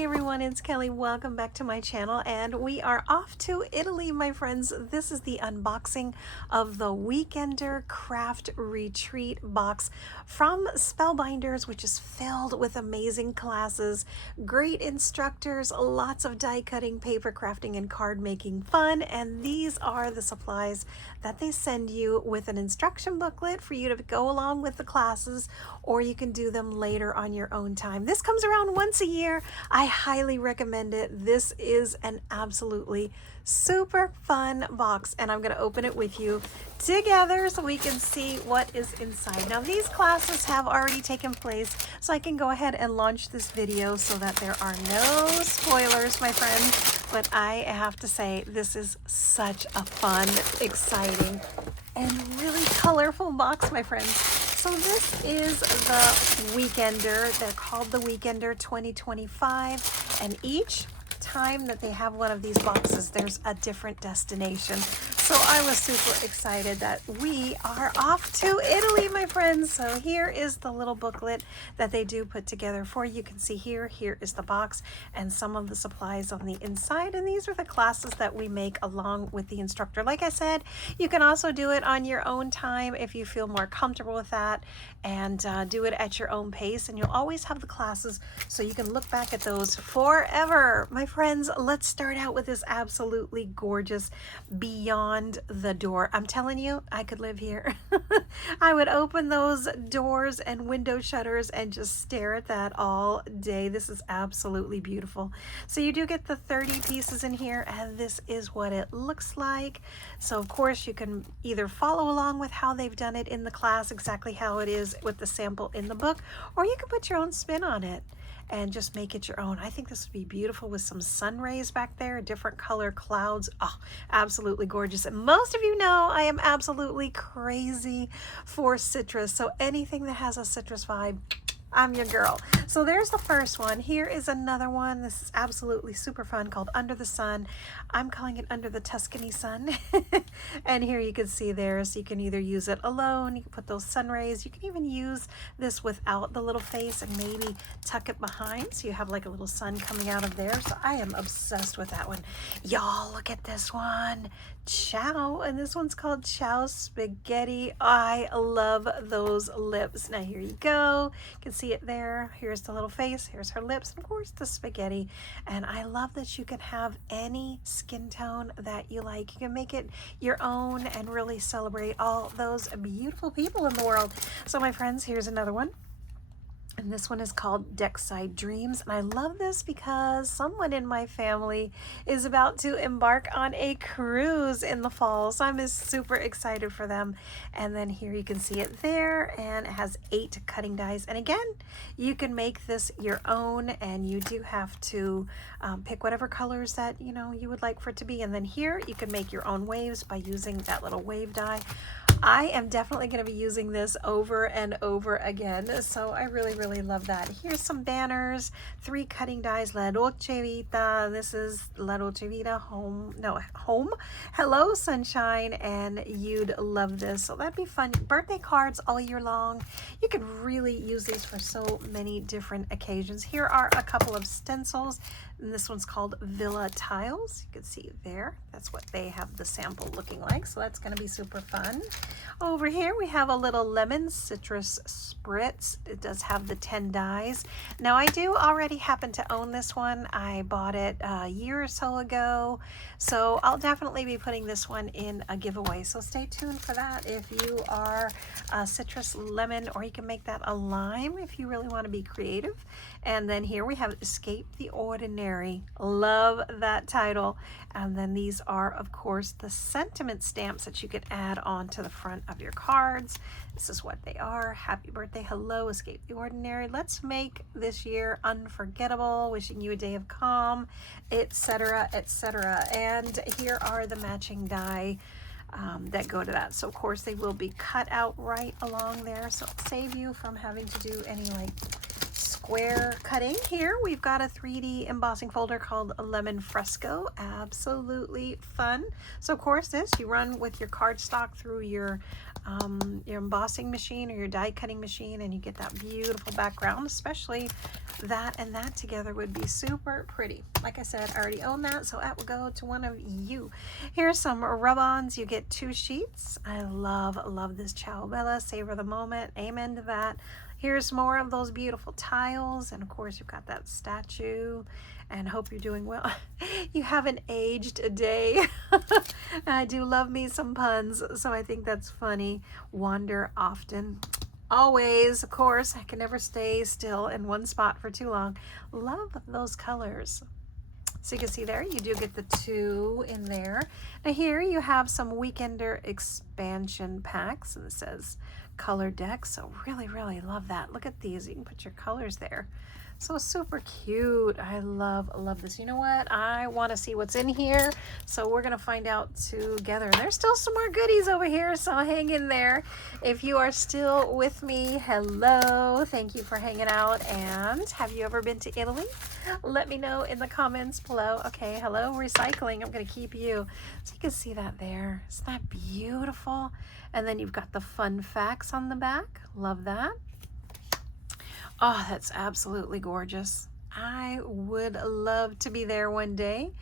Hi everyone, it's Kelly. Welcome back to my channel, and we are off to Italy, my friends. This is the unboxing of the Weekender Craft Retreat box from Spellbinders, which is filled with amazing classes, great instructors, lots of die cutting, paper crafting, and card making fun. And these are the supplies that they send you with an instruction booklet for you to go along with the classes, or you can do them later on your own time. This comes around once a year. I highly recommend it. This is an absolutely super fun box, and I'm going to open it with you together so we can see what is inside. Now, these classes have already taken place, so I can go ahead and launch this video so that there are no spoilers, my friends. But I have to say, this is such a fun, exciting, and really colorful box, my friends. So this is the Weekender. They're called the Weekender 2025, and each time that they have one of these boxes, there's a different destination. So I was super excited that we are off to Italy, my friends. So here is the little booklet that they do put together for you. You can see here is the box and some of the supplies on the inside. And these are the classes that we make along with the instructor. Like I said, you can also do it on your own time if you feel more comfortable with that, and do it at your own pace. And you'll always have the classes so you can look back at those forever. My friends, let's start out with this absolutely gorgeous Beyond the Door. I'm telling you, I could live here. I would open those doors and window shutters and just stare at that all day. This is absolutely beautiful. So you do get the 30 pieces in here, and this is what it looks like. So of course you can either follow along with how they've done it in the class, exactly how it is with the sample in the book, or you can put your own spin on it and just make it your own. I think this would be beautiful with some sun rays back there, different color clouds. Oh, absolutely gorgeous. And most of you know I am absolutely crazy for citrus. So anything that has a citrus vibe, I'm your girl. So there's the first one. Here is another one. This is absolutely super fun, called Under the Sun. I'm calling it Under the Tuscany Sun. And here you can see there, so you can either use it alone, you can put those sun rays, you can even use this without the little face and maybe tuck it behind so you have like a little sun coming out of there. So I am obsessed with that one. Y'all, look at this one. Ciao, and this one's called Ciao Spaghetti. I love those lips. Now here you go. You can see it there. Here's the little face, here's her lips, and of course the spaghetti. And I love that you can have any skin tone that you like. You can make it your own and really celebrate all those beautiful people in the world. So my friends, here's another one. And this one is called Deckside Dreams. And I love this because someone in my family is about to embark on a cruise in the fall. So I'm super excited for them. And then here you can see it there, and it has 8 cutting dies. And again, you can make this your own, and you do have to pick whatever colors that you would like for it to be. And then here you can make your own waves by using that little wave die. I am definitely going to be using this over and over again, so I really love that. Here's some banners, 3 cutting dies, La Dolce Vita. This is La Dolce Vita Home, Hello Sunshine, and you'd love this. So that'd be fun. Birthday cards all year long. You could really use these for so many different occasions. Here are a couple of stencils, and this one's called Villa Tiles. You can see there, that's what they have the sample looking like, so that's going to be super fun. Over here we have a little lemon citrus spritz. It does have the 10 dies. Now I do already happen to own this one. I bought it a year or so ago, so I'll definitely be putting this one in a giveaway, so stay tuned for that if you are a citrus lemon, or you can make that a lime if you really want to be creative. And then here we have Escape the Ordinary. Love that title. And then these are, of course, the sentiment stamps that you can add on to the front of your cards. This is what they are. Happy birthday, hello, escape the ordinary. Let's make this year unforgettable. Wishing you a day of calm, etc., etc. And here are the matching die that go to that. So of course they will be cut out right along there, so it'll save you from having to do any like square cutting. Here we've got a 3D embossing folder called Lemon Fresco. Absolutely fun. So of course this, you run with your cardstock through your your embossing machine or your die cutting machine, and you get that beautiful background. Especially that and that together would be super pretty. Like I said, I already own that, so that will go to one of you. Here's some rub-ons. You get 2 sheets. I love this Ciao Bella, savor the moment, amen to that. Here's more of those beautiful tiles, and of course you've got that statue, and hope you're doing well. You haven't aged a day. I do love me some puns, so I think that's funny. Wander often. Always, of course, I can never stay still in one spot for too long. Love those colors. So you can see there, you do get the 2 in there. Now here you have some Weekender expansion packs, and it says color deck. So really love that. Look at these. You can put your colors there. So super cute. I love this. You know what? I want to see what's in here. So we're going to find out together. There's still some more goodies over here, so hang in there. If you are still with me, hello. Thank you for hanging out. And have you ever been to Italy? Let me know in the comments below. Okay, hello, recycling. I'm going to keep you. So you can see that there. Isn't that beautiful? And then you've got the fun facts on the back. Love that. Oh, that's absolutely gorgeous. I would love to be there one day.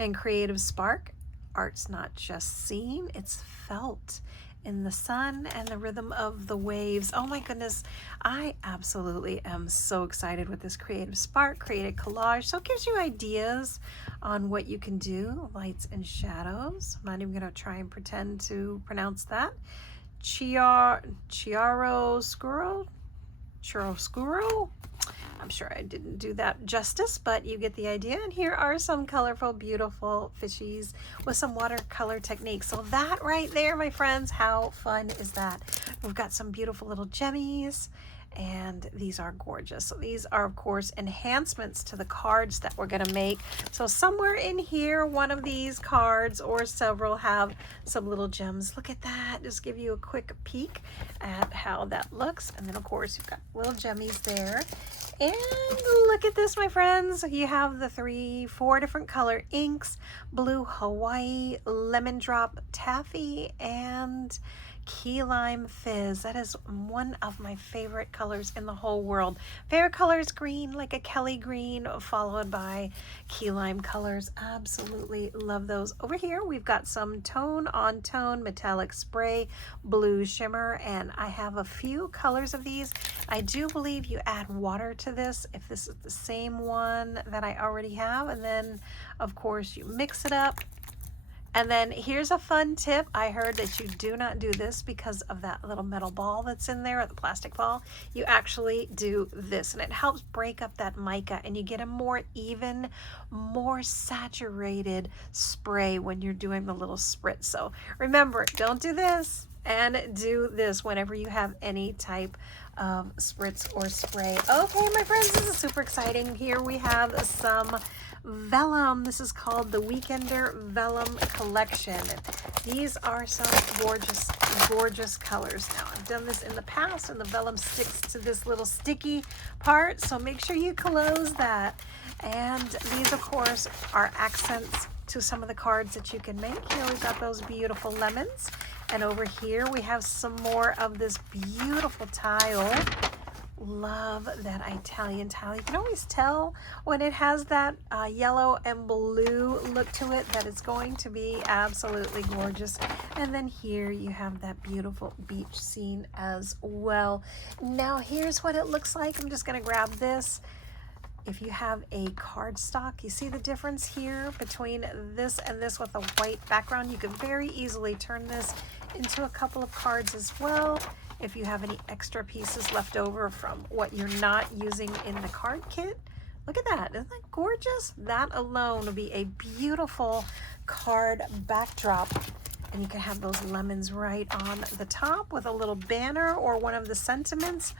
And Creative Spark, art's not just seen, it's felt in the sun and the rhythm of the waves. Oh my goodness, I absolutely am so excited with this Creative Spark, created collage. So it gives you ideas on what you can do, lights and shadows. I'm not even gonna try and pretend to pronounce that. Chiaroscuro? I'm sure I didn't do that justice, but you get the idea. And here are some colorful, beautiful fishies with some watercolor techniques. So that right there, my friends, how fun is that? We've got some beautiful little gemmies, and these are gorgeous. So these are, of course, enhancements to the cards that we're going to make. So somewhere in here, one of these cards or several have some little gems. Look at that. Just give you a quick peek at how that looks. And then, of course, you've got little gemmies there. And look at this, my friends. You have the 4 different color inks: blue Hawaii, lemon drop taffy, and key lime fizz. That is one of my favorite colors in the whole world. Favorite color is green, like a Kelly green, followed by key lime colors. Absolutely love those. Over here we've got some tone on tone metallic spray, blue shimmer, and I have a few colors of these. I do believe you add water to this if this is the same one that I already have, and then of course you mix it up. And then here's a fun tip. I heard that you do not do this because of that little metal ball that's in there, or the plastic ball. You actually do this, and it helps break up that mica, and you get a more even, more saturated spray when you're doing the little spritz. So remember, don't do this, and do this whenever you have any type of spritz or spray. Okay, my friends, this is super exciting. Here we have some vellum. This is called the Weekender Vellum Collection. These are some gorgeous colors. Now, I've done this in the past, and the vellum sticks to this little sticky part, so make sure you close that. And these, of course, are accents to some of the cards that you can make. Here we've got those beautiful lemons, and over here we have some more of this beautiful tile. Love that Italian tile. You can always tell when it has that yellow and blue look to it that it's going to be absolutely gorgeous. And then here you have that beautiful beach scene as well. Now here's what it looks like. I'm just going to grab this. If you have a cardstock, you see the difference here between this and this with a white background. You can very easily turn this into a couple of cards as well. If you have any extra pieces left over from what you're not using in the card kit, look at that. Isn't that gorgeous? That alone will be a beautiful card backdrop. And you can have those lemons right on the top with a little banner or one of the sentiments.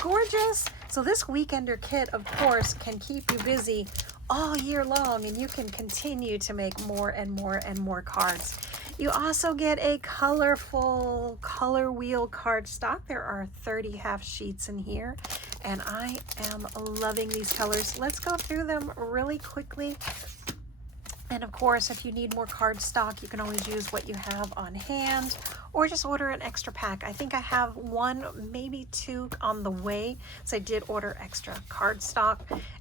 Gorgeous. So this Weekender kit, of course, can keep you busy all year long, and you can continue to make more and more and more cards. You also get a colorful color wheel cardstock. There are 30 half sheets in here, and I am loving these colors. Let's go through them really quickly. And of course, if you need more cardstock, you can always use what you have on hand or just order an extra pack. I think I have one, maybe two on the way. So I did order extra cardstock.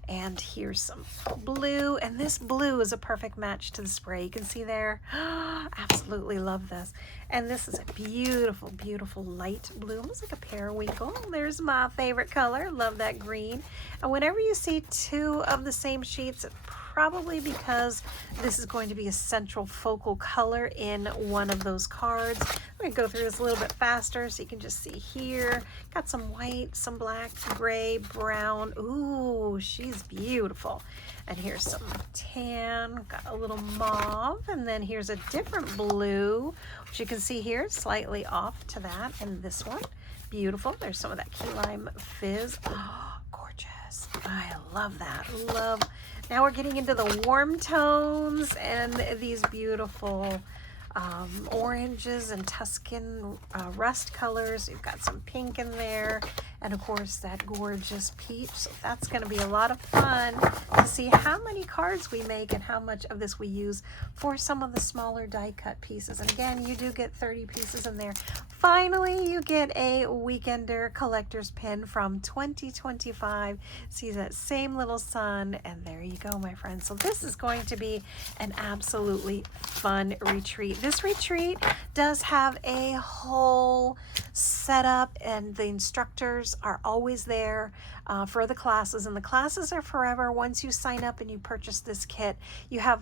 And here's some blue. And this blue is a perfect match to the spray. You can see there. Absolutely love this. And this is a beautiful, beautiful light blue. Almost like a periwinkle. There's my favorite color. Love that green. And whenever you see two of the same sheets, probably because this is going to be a central focal color in one of those cards. I'm going to go through this a little bit faster so you can just see here. Got some white, some black, gray, brown. Ooh, she's beautiful. And here's some tan, got a little mauve, and then here's a different blue, which you can see here, slightly off to that. And this one, beautiful. There's some of that key lime fizz. Oh, gorgeous. I love that. Love. Now we're getting into the warm tones and these beautiful oranges and Tuscan rust colors. You've got some pink in there, and of course that gorgeous peach. So that's going to be a lot of fun to see how many cards we make and how much of this we use for some of the smaller die cut pieces. And again, you do get 30 pieces in there. Finally, you get a Weekender collector's pin from 2025. See that same little sun, and there you go, my friends. So this is going to be an absolutely fun retreat. This retreat does have a whole setup, and the instructors are always there for the classes, and the classes are forever. Once you sign up and you purchase this kit, you have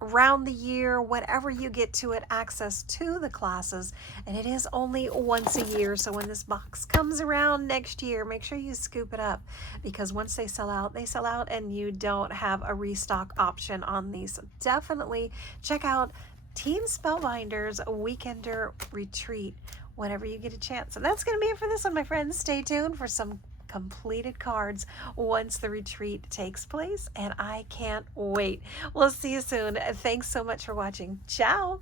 around the year, whatever you get to it, access to the classes, and it is only once a year. So when this box comes around next year, make sure you scoop it up, because once they sell out, and you don't have a restock option on these. So definitely check out Team Spellbinder's Weekender Retreat whenever you get a chance. So that's going to be it for this one, my friends. Stay tuned for some completed cards once the retreat takes place, and I can't wait. We'll see you soon. Thanks so much for watching. Ciao.